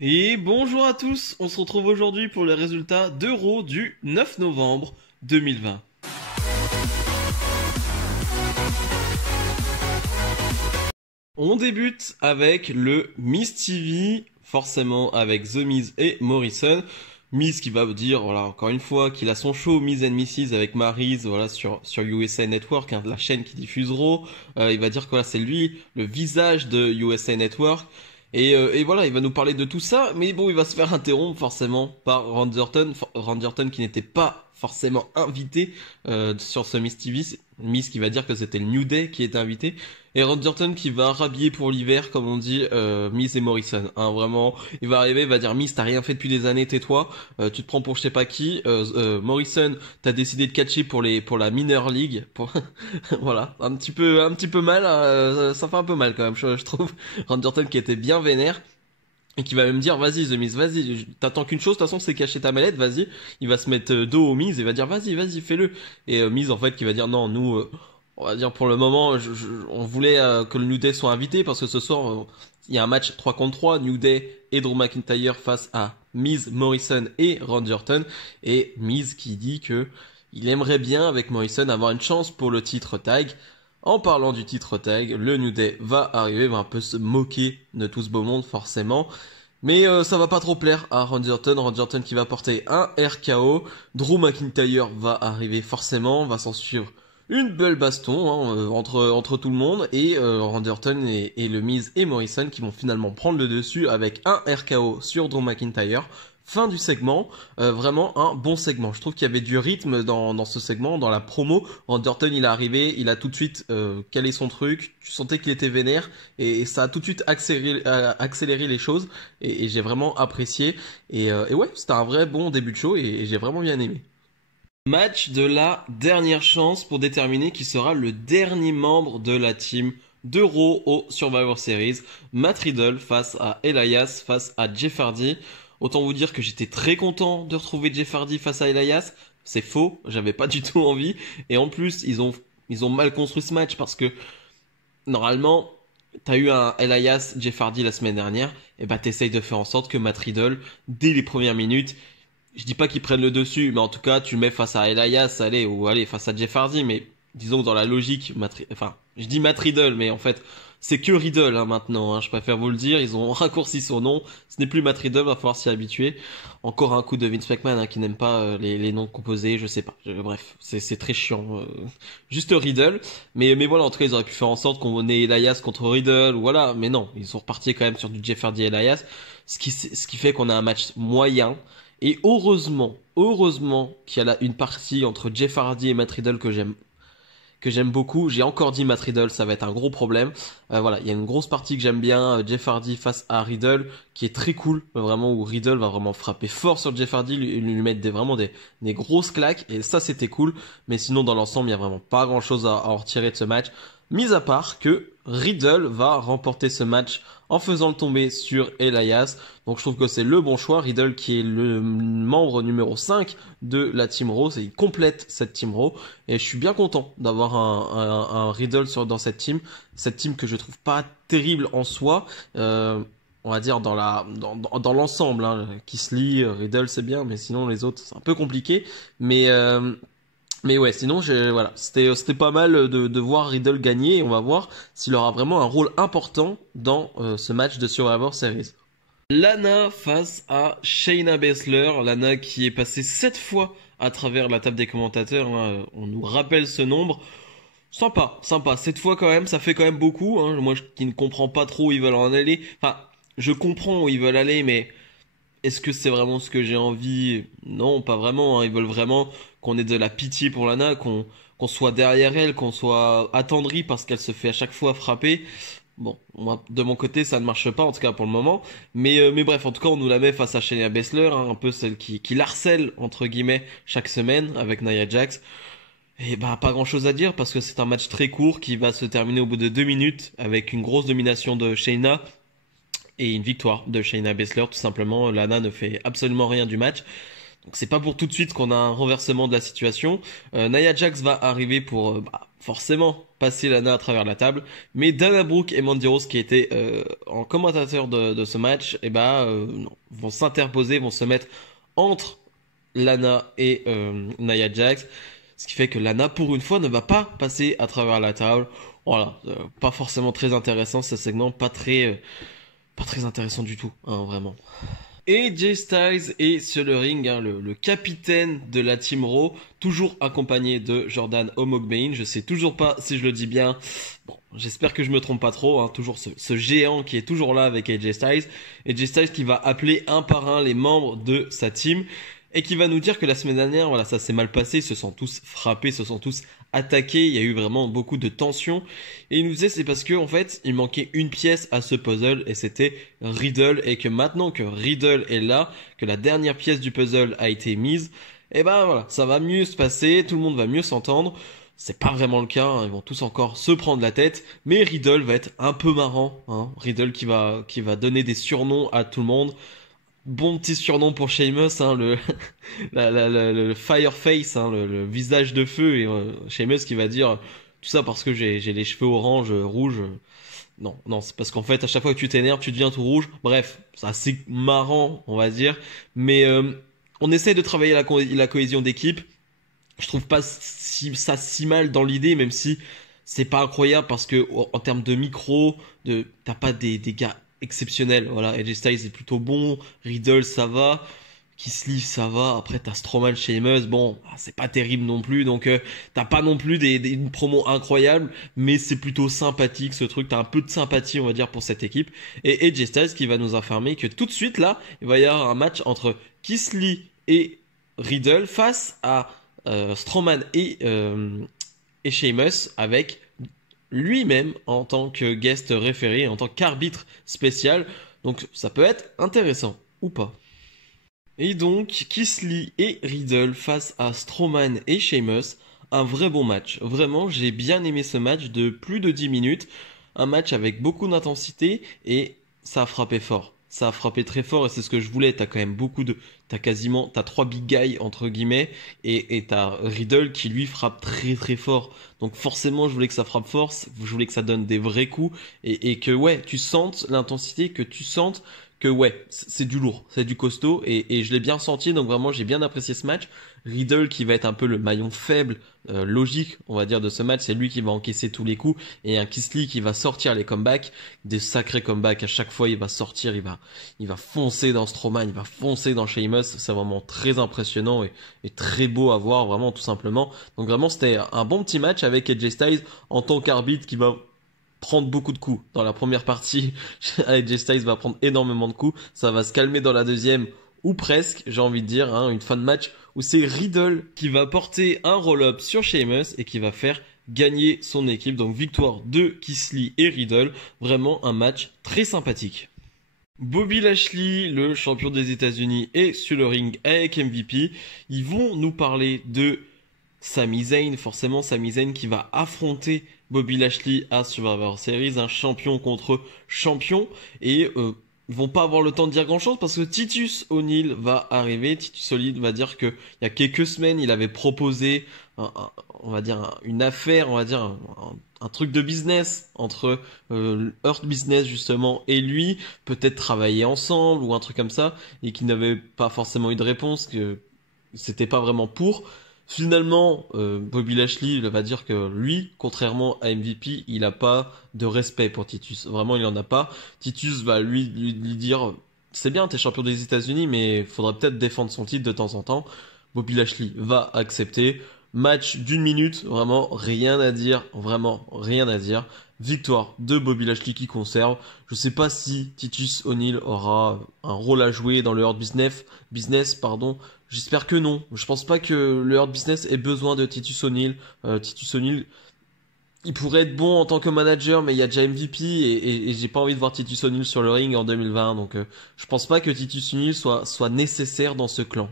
Et bonjour à tous, on se retrouve aujourd'hui pour les résultats d'Euro du 9 novembre 2020. On débute avec le Miz TV, forcément avec The Miz et Morrison. Miz qui va vous dire, voilà, encore une fois, qu'il a son show Miz and Mrs avec Maryse, voilà, sur USA Network, hein, la chaîne qui diffuse Raw. Il va dire que voilà, c'est lui, le visage de USA Network. Et voilà, il va nous parler de tout ça, mais bon, il va se faire interrompre forcément par Randy Orton qui n'était pas forcément invité sur ce Miz TV. Miz qui va dire que c'était le New Day qui était invité. Et Randy Orton qui va rhabiller pour l'hiver, comme on dit, Miz et Morrison. Hein, vraiment, il va arriver, il va dire Miz, t'as rien fait depuis des années, tais-toi. Tu te prends pour je sais pas qui. Morrison, t'as décidé de catcher pour la Minor League. Voilà, un petit peu mal. Ça fait un peu mal quand même, je trouve. Randy Orton qui était bien vénère. Et qui va même dire, vas-y, The Miz, vas-y, t'attends qu'une chose, de toute façon, c'est cacher ta mallette, vas-y. Il va se mettre dos au Miz et va dire, vas-y, fais-le. Et Miz, en fait, qui va dire, non, nous, on va dire, pour le moment, on voulait que le New Day soit invité, parce que ce soir, il y a un match 3 contre 3, New Day et Drew McIntyre face à Miz, Morrison et Randy Orton. Et Miz qui dit que il aimerait bien, avec Morrison, avoir une chance pour le titre tag. En parlant du titre tag, le New Day va arriver, va un peu se moquer de tout ce beau monde forcément. Mais ça va pas trop plaire à Randy Orton qui va porter un RKO. Drew McIntyre va arriver forcément, va s'en suivre une belle baston hein, entre tout le monde. Et Randy Orton et le Miz et Morrison qui vont finalement prendre le dessus avec un RKO sur Drew McIntyre. Fin du segment, vraiment un bon segment. Je trouve qu'il y avait du rythme dans ce segment, dans la promo. Randy Orton, il est arrivé, il a tout de suite calé son truc. Tu sentais qu'il était vénère et ça a tout de suite accéléré les choses et j'ai vraiment apprécié. Et ouais, c'était un vrai bon début de show et j'ai vraiment bien aimé. Match de la dernière chance pour déterminer qui sera le dernier membre de la team d'Euro au Survivor Series. Matt Riddle face à Elias, face à Jeff Hardy. Autant vous dire que j'étais très content de retrouver Jeff Hardy face à Elias. C'est faux, j'avais pas du tout envie. Et en plus, ils ont mal construit ce match parce que normalement, t'as eu un Elias Jeff Hardy la semaine dernière. Et bah t'essayes de faire en sorte que Matt Riddle, dès les premières minutes, je dis pas qu'ils prennent le dessus, mais en tout cas, tu le mets face à Elias, allez, ou allez, face à Jeff Hardy, mais disons que dans la logique, enfin, je dis Matt Riddle, mais en fait, c'est que Riddle hein, maintenant, hein, je préfère vous le dire, ils ont raccourci son nom, ce n'est plus Matt Riddle, va falloir s'y habituer. Encore un coup de Vince McMahon hein, qui n'aime pas les noms composés, je sais pas, bref, c'est très chiant. Juste Riddle, mais voilà, en tout cas, ils auraient pu faire en sorte qu'on ait Elias contre Riddle, ou voilà, mais non, ils sont repartis quand même sur du Jeff Hardy et Elias, ce qui fait qu'on a un match moyen. Et heureusement qu'il y a là une partie entre Jeff Hardy et Matt Riddle que j'aime beaucoup. J'ai encore dit Matt Riddle, ça va être un gros problème. Voilà, il y a une grosse partie que j'aime bien, Jeff Hardy face à Riddle, qui est très cool, vraiment où Riddle va vraiment frapper fort sur Jeff Hardy, lui mettre vraiment des grosses claques, et ça c'était cool. Mais sinon dans l'ensemble, il y a vraiment pas grand chose à en retirer de ce match. Mis à part que Riddle va remporter ce match en faisant le tomber sur Elias. Donc je trouve que c'est le bon choix. Riddle qui est le membre numéro 5 de la Team Raw. Il complète cette Team Raw. Et je suis bien content d'avoir un Riddle dans cette team. Cette team que je trouve pas terrible en soi. On va dire dans l'ensemble. Hein. Keith Riddle c'est bien. Mais sinon les autres c'est un peu compliqué. Mais ouais, sinon, voilà, c'était pas mal de voir Riddle gagner et on va voir s'il aura vraiment un rôle important dans ce match de Survivor Series. Lana face à Shayna Baszler, Lana qui est passée 7 fois à travers la table des commentateurs, hein, on nous rappelle ce nombre. Sympa, 7 fois quand même, ça fait quand même beaucoup, hein, moi qui ne comprends pas trop où ils veulent en aller, enfin, je comprends où ils veulent aller, mais est-ce que c'est vraiment ce que j'ai envie? Non, pas vraiment. Hein. Ils veulent vraiment qu'on ait de la pitié pour Lana, qu'on soit derrière elle, qu'on soit attendri parce qu'elle se fait à chaque fois frapper. Bon, moi, de mon côté, ça ne marche pas, en tout cas pour le moment. Mais bref, en tout cas, on nous la met face à Shayna Baszler, hein, un peu celle qui l'harcèle, entre guillemets, chaque semaine avec Nia Jax. Et bah, pas grand chose à dire parce que c'est un match très court qui va se terminer au bout de 2 minutes avec une grosse domination de Shayna. Et une victoire de Shayna Baszler, tout simplement. Lana ne fait absolument rien du match. Donc c'est pas pour tout de suite qu'on a un renversement de la situation. Nia Jax va arriver pour forcément passer Lana à travers la table. Mais Dana Brooke et Mandy Rose, qui étaient en commentateur de ce match, non, vont s'interposer, vont se mettre entre Lana et Nia Jax. Ce qui fait que Lana, pour une fois, ne va pas passer à travers la table. Voilà, pas forcément très intéressant ce segment, pas très intéressant du tout, hein, vraiment. Et Jay Styles est sur le ring, hein, le capitaine de la Team Raw, toujours accompagné de Jordan Omogbein. Je sais toujours pas si je le dis bien. Bon, j'espère que je me trompe pas trop, hein. Toujours ce géant qui est toujours là avec AJ Styles. Et Jay Styles qui va appeler un par un les membres de sa team. Et qui va nous dire que la semaine dernière, voilà, ça s'est mal passé, ils se sont tous frappés, se sont tous attaqués, il y a eu vraiment beaucoup de tension. Et il nous disait c'est parce que, en fait, il manquait une pièce à ce puzzle, et c'était Riddle, et que maintenant que Riddle est là, que la dernière pièce du puzzle a été mise, et ben voilà, ça va mieux se passer, tout le monde va mieux s'entendre. C'est pas vraiment le cas, hein, ils vont tous encore se prendre la tête, mais Riddle va être un peu marrant, hein, Riddle qui va donner des surnoms à tout le monde. Bon petit surnom pour Sheamus, hein, le Fireface, hein, le visage de feu, et Sheamus qui va dire tout ça parce que j'ai les cheveux orange, rouges. Non, c'est parce qu'en fait à chaque fois que tu t'énerves, tu deviens tout rouge. Bref, c'est assez marrant, on va dire, mais on essaie de travailler la cohésion d'équipe. Je trouve pas ça si mal dans l'idée, même si c'est pas incroyable parce que en termes de micro, t'as pas des gars exceptionnels. Voilà, AJ Styles est plutôt bon, Riddle ça va, Keith Lee ça va. Après t'as Strowman, Sheamus, bon, c'est pas terrible non plus. Donc t'as pas non plus une promo incroyable, mais c'est plutôt sympathique ce truc. T'as un peu de sympathie, on va dire, pour cette équipe. Et AJ Styles qui va nous affirmer que tout de suite là, il va y avoir un match entre Keith Lee et Riddle face à Strowman et Sheamus avec lui-même en tant que guest référé, en tant qu'arbitre spécial. Donc ça peut être intéressant ou pas. Et donc Keith Lee et Riddle face à Strowman et Sheamus, un vrai bon match. Vraiment, j'ai bien aimé ce match de plus de 10 minutes. Un match avec beaucoup d'intensité et ça a frappé fort. Ça a frappé très fort et c'est ce que je voulais. T'as quand même t'as 3 big guys entre guillemets et t'as Riddle qui lui frappe très très fort. Donc forcément je voulais que ça frappe fort, je voulais que ça donne des vrais coups et que ouais, tu sentes l'intensité, que tu sentes que ouais, c'est du lourd, c'est du costaud et je l'ai bien senti, donc vraiment j'ai bien apprécié ce match. Riddle qui va être un peu le maillon faible, logique, on va dire, de ce match, c'est lui qui va encaisser tous les coups et un Keith Lee qui va sortir les comebacks, des sacrés comebacks à chaque fois, il va sortir, il va foncer dans Strowman, il va foncer dans Sheamus, c'est vraiment très impressionnant et très beau à voir, vraiment tout simplement. Donc vraiment c'était un bon petit match avec AJ Styles en tant qu'arbitre qui va prendre beaucoup de coups. Dans la première partie, AJ Styles va prendre énormément de coups. Ça va se calmer dans la deuxième, ou presque, j'ai envie de dire, hein, une fin de match où c'est Riddle qui va porter un roll-up sur Sheamus et qui va faire gagner son équipe. Donc victoire de Keith Lee et Riddle. Vraiment un match très sympathique. Bobby Lashley, le champion des États-Unis, est sur le ring avec MVP. Ils vont nous parler de Sami Zayn, forcément Sami Zayn qui va affronter Bobby Lashley à Survivor Series, un champion contre champion, et ils vont pas avoir le temps de dire grand chose parce que Titus O'Neil va arriver. Titus O'Neil va dire que il y a quelques semaines il avait proposé on va dire une affaire, on va dire un truc de business entre Hurt Business justement et lui, peut-être travailler ensemble ou un truc comme ça, et qui n'avait pas forcément eu de réponse, que c'était pas vraiment pour. Finalement, Bobby Lashley va dire que lui, contrairement à MVP, il a pas de respect pour Titus. Vraiment, il en a pas. Titus va lui dire, c'est bien, t'es champion des États-Unis, mais faudrait peut-être défendre son titre de temps en temps. Bobby Lashley va accepter. Match d'1 minute, vraiment rien à dire, vraiment rien à dire. Victoire de Bobby Lashley qui conserve. Je sais pas si Titus O'Neil aura un rôle à jouer dans le Hurt Business, pardon. J'espère que non. Je pense pas que le Hurt Business ait besoin de Titus O'Neil. Titus O'Neil, il pourrait être bon en tant que manager, mais il y a déjà MVP et j'ai pas envie de voir Titus O'Neil sur le ring en 2020. Donc je pense pas que Titus O'Neil soit nécessaire dans ce clan.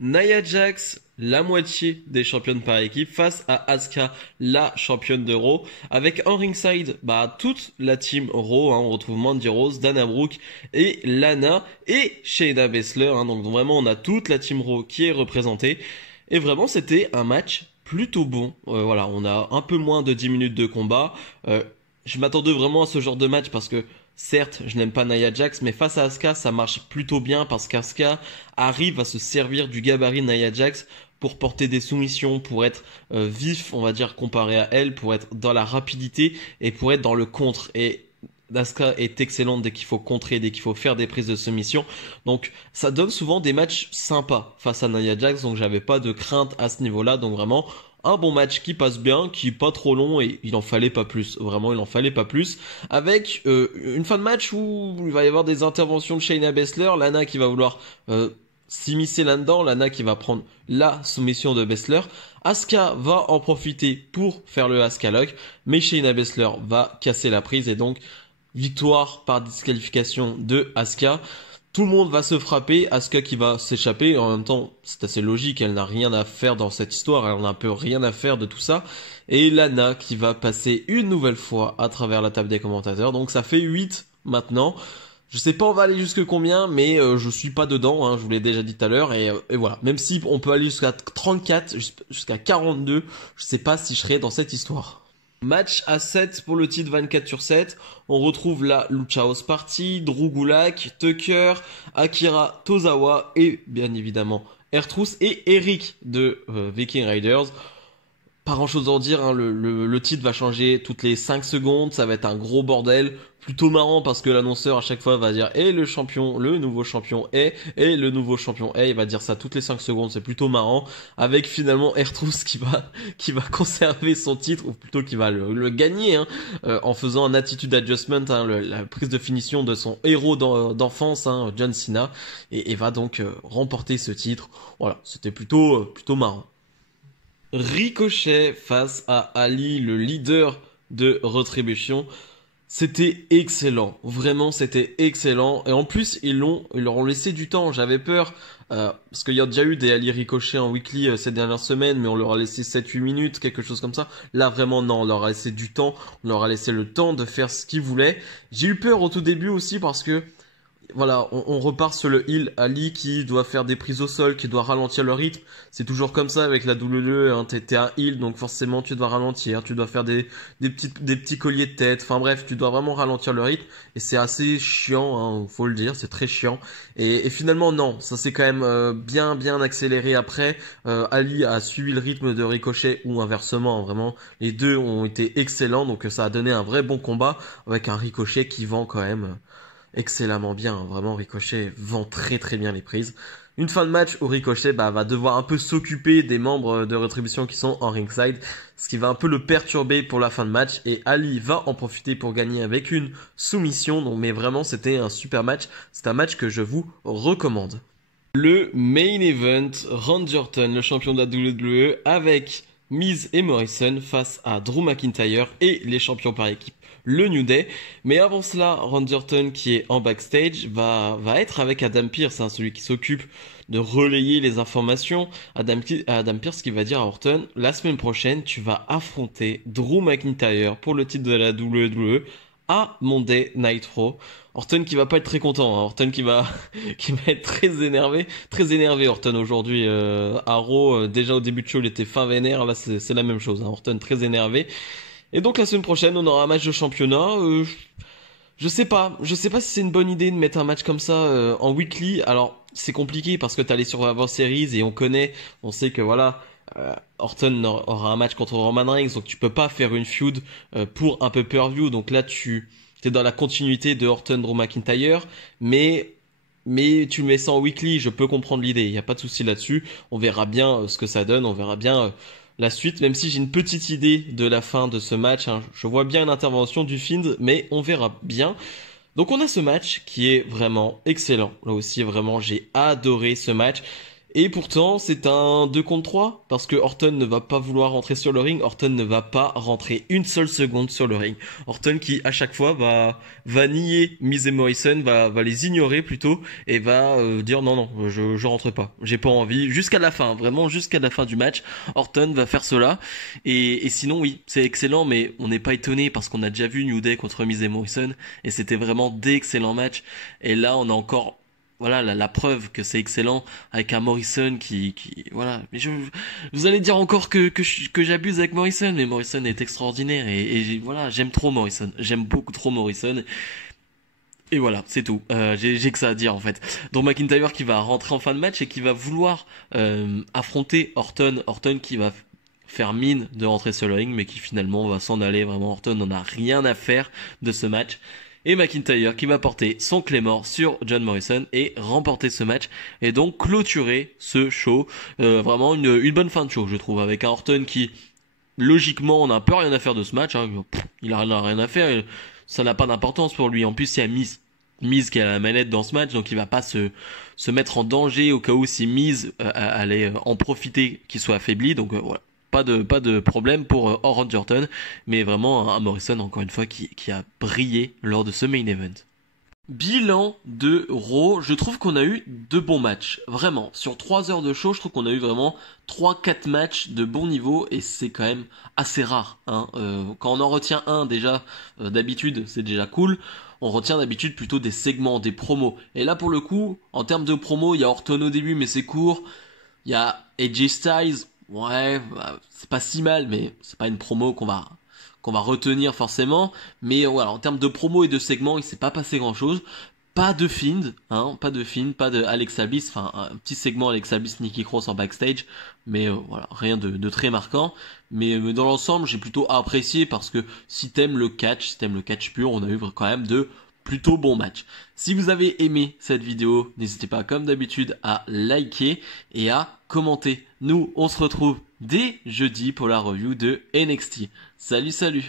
Nia Jax, la moitié des championnes par équipe, face à Asuka, la championne de Raw, avec en ringside toute la team Raw, hein, on retrouve Mandy Rose, Dana Brooke et Lana et Shayna Baszler, hein, donc vraiment on a toute la team Raw qui est représentée, et vraiment c'était un match plutôt bon. Voilà, on a un peu moins de 10 minutes de combat. Je m'attendais vraiment à ce genre de match parce que certes, je n'aime pas Nia Jax, mais face à Asuka, ça marche plutôt bien parce qu'Asuka arrive à se servir du gabarit de Nia Jax pour porter des soumissions, pour être vif, on va dire, comparé à elle, pour être dans la rapidité et pour être dans le contre. Et Asuka est excellente dès qu'il faut contrer, dès qu'il faut faire des prises de soumission. Donc ça donne souvent des matchs sympas face à Nia Jax, donc j'avais pas de crainte à ce niveau-là. Donc vraiment un bon match qui passe bien, qui est pas trop long et il en fallait pas plus. Vraiment, il en fallait pas plus. Avec une fin de match où il va y avoir des interventions de Shayna Baszler, Lana qui va vouloir s'immiscer là-dedans, Lana qui va prendre la soumission de Baszler. Asuka va en profiter pour faire le Asuka Lock, mais Shayna Baszler va casser la prise et donc victoire par disqualification de Asuka. Tout le monde va se frapper, Asuka qui va s'échapper, en même temps c'est assez logique, elle n'a rien à faire dans cette histoire, elle n'a un peu rien à faire de tout ça, et Lana qui va passer une nouvelle fois à travers la table des commentateurs, donc ça fait 8 maintenant. Je sais pas on va aller jusque combien, mais je suis pas dedans, hein, je vous l'ai déjà dit tout à l'heure, et voilà, même si on peut aller jusqu'à 34, jusqu'à 42, je sais pas si je serai dans cette histoire. Match à 7 pour le titre 24/7. On retrouve la Lucha House Party, Drew Gulak, Tucker, Akira Tozawa et bien évidemment R-Truth et Eric de Viking Raiders. Pas grand chose à en dire, hein. Le titre va changer toutes les 5 secondes, ça va être un gros bordel. Plutôt marrant parce que l'annonceur à chaque fois va dire et le champion, le nouveau champion est, et le nouveau champion est, il va dire ça toutes les 5 secondes, c'est plutôt marrant, avec finalement R-Truth qui va conserver son titre, ou plutôt qui va le gagner, hein, en faisant un attitude adjustment, hein, la prise de finition de son héros d'enfance, hein, John Cena, et va donc remporter ce titre. Voilà, c'était plutôt marrant. Ricochet face à Ali, le leader de Retribution. C'était excellent, vraiment c'était excellent. Et en plus ils leur ont laissé du temps. J'avais peur parce qu'il y a déjà eu des Ali Ricochet en weekly ces dernières semaines, mais on leur a laissé 7-8 minutes, quelque chose comme ça. Là vraiment non, on leur a laissé du temps, on leur a laissé le temps de faire ce qu'ils voulaient. J'ai eu peur au tout début aussi parce que voilà, on repart sur le heel Ali qui doit faire des prises au sol, qui doit ralentir le rythme. C'est toujours comme ça avec la WWE, hein, t'es un heel, donc forcément tu dois ralentir, tu dois faire des petits colliers de tête. Enfin bref, tu dois vraiment ralentir le rythme. Et c'est assez chiant, hein, faut le dire, c'est très chiant. Et finalement non, ça s'est quand même bien accéléré après. Ali a suivi le rythme de Ricochet ou inversement, hein, vraiment. Les deux ont été excellents, donc ça a donné un vrai bon combat avec un Ricochet qui vend quand même excellemment bien, hein. Vraiment Ricochet vend très bien les prises. Une fin de match où Ricochet va devoir un peu s'occuper des membres de Retribution qui sont en ringside, ce qui va un peu le perturber pour la fin de match, et Ali va en profiter pour gagner avec une soumission. Donc, mais vraiment c'était un super match, c'est un match que je vous recommande. Le main event, Randy Orton, le champion de la WWE, avec Miz et Morrison face à Drew McIntyre et les champions par équipe, le New Day. Mais avant cela, Randy Orton qui est en backstage va être avec Adam Pearce, hein, celui qui s'occupe de relayer les informations. Adam Pearce qui va dire à Orton, la semaine prochaine tu vas affronter Drew McIntyre pour le titre de la WWE à Monday Night Raw. Orton qui va pas être très content, hein. Orton qui va être très énervé Orton aujourd'hui à Raw. Déjà au début de show il était fin vénère, là c'est la même chose, hein. Orton très énervé. Et donc la semaine prochaine on aura un match de championnat. Je sais pas si c'est une bonne idée de mettre un match comme ça en weekly. Alors c'est compliqué parce que t'as les Survivor Series et on sait que voilà. Orton aura un match contre Roman Reigns, donc tu peux pas faire une feud pour un pay-per-view. Donc là t'es dans la continuité de Orton Drew McIntyre, mais tu mets ça en weekly, je peux comprendre l'idée, il y a pas de souci là-dessus. On verra bien ce que ça donne, on verra bien la suite, même si j'ai une petite idée de la fin de ce match, hein. Je vois bien une intervention du Fiend, mais on verra bien. Donc on a ce match qui est vraiment excellent. Là aussi vraiment j'ai adoré ce match. Et pourtant, c'est un 2 contre 3, parce que Orton ne va pas vouloir rentrer sur le ring, Orton ne va pas rentrer une seule seconde sur le ring. Orton qui, à chaque fois, va nier Miz et Morrison, va les ignorer plutôt, et va dire non, je rentre pas, j'ai pas envie, jusqu'à la fin, vraiment jusqu'à la fin du match, Orton va faire cela. Et sinon, oui, c'est excellent, mais on n'est pas étonné, parce qu'on a déjà vu New Day contre Miz et Morrison, et c'était vraiment d'excellents matchs, et là, on a encore voilà la preuve que c'est excellent avec un Morrison qui voilà. Mais vous allez dire encore que j'abuse avec Morrison, mais Morrison est extraordinaire voilà, j'aime trop Morrison, j'aime beaucoup trop Morrison. Et voilà, c'est tout. J'ai que ça à dire en fait. Donc McIntyre qui va rentrer en fin de match et qui va vouloir affronter Orton. Orton qui va faire mine de rentrer sur le ring, mais qui finalement va s'en aller. Vraiment, Orton n'en a rien à faire de ce match. Et McIntyre qui va porter son Claymore sur John Morrison et remporter ce match. Et donc clôturer ce show. Vraiment une bonne fin de show, je trouve. Avec un Orton qui, logiquement, on n'a un peu rien à faire de ce match. Hein. Il a rien à faire. Ça n'a pas d'importance pour lui. En plus, il y a Miz qui a la manette dans ce match, donc il va pas se mettre en danger au cas où si Miz allait en profiter, qu'il soit affaibli. Donc voilà, pas de problème pour Randy Orton, mais vraiment un Morrison encore une fois qui a brillé lors de ce main event. Bilan de Raw, je trouve qu'on a eu de bons matchs, vraiment. Sur 3 heures de show, je trouve qu'on a eu vraiment 3-4 matchs de bon niveau et c'est quand même assez rare. Hein. Quand on en retient un déjà, d'habitude, c'est déjà cool. On retient d'habitude plutôt des segments, des promos. Et là pour le coup, en termes de promos, il y a Orton au début mais c'est court. Il y a AJ Styles, ouais, bah, c'est pas si mal mais c'est pas une promo qu'on va retenir forcément, mais voilà, en termes de promo et de segments, il s'est pas passé grand chose. Pas de Fiend, pas de Alexa Bliss, enfin un petit segment Alexa Bliss, Nikki Cross en backstage, mais voilà, rien de très marquant. Mais dans l'ensemble, j'ai plutôt apprécié parce que si t'aimes le catch pur, on a eu quand même de plutôt bons matchs. Si vous avez aimé cette vidéo, n'hésitez pas comme d'habitude à liker et à commenter. Nous, on se retrouve dès jeudi pour la review de NXT. Salut, salut!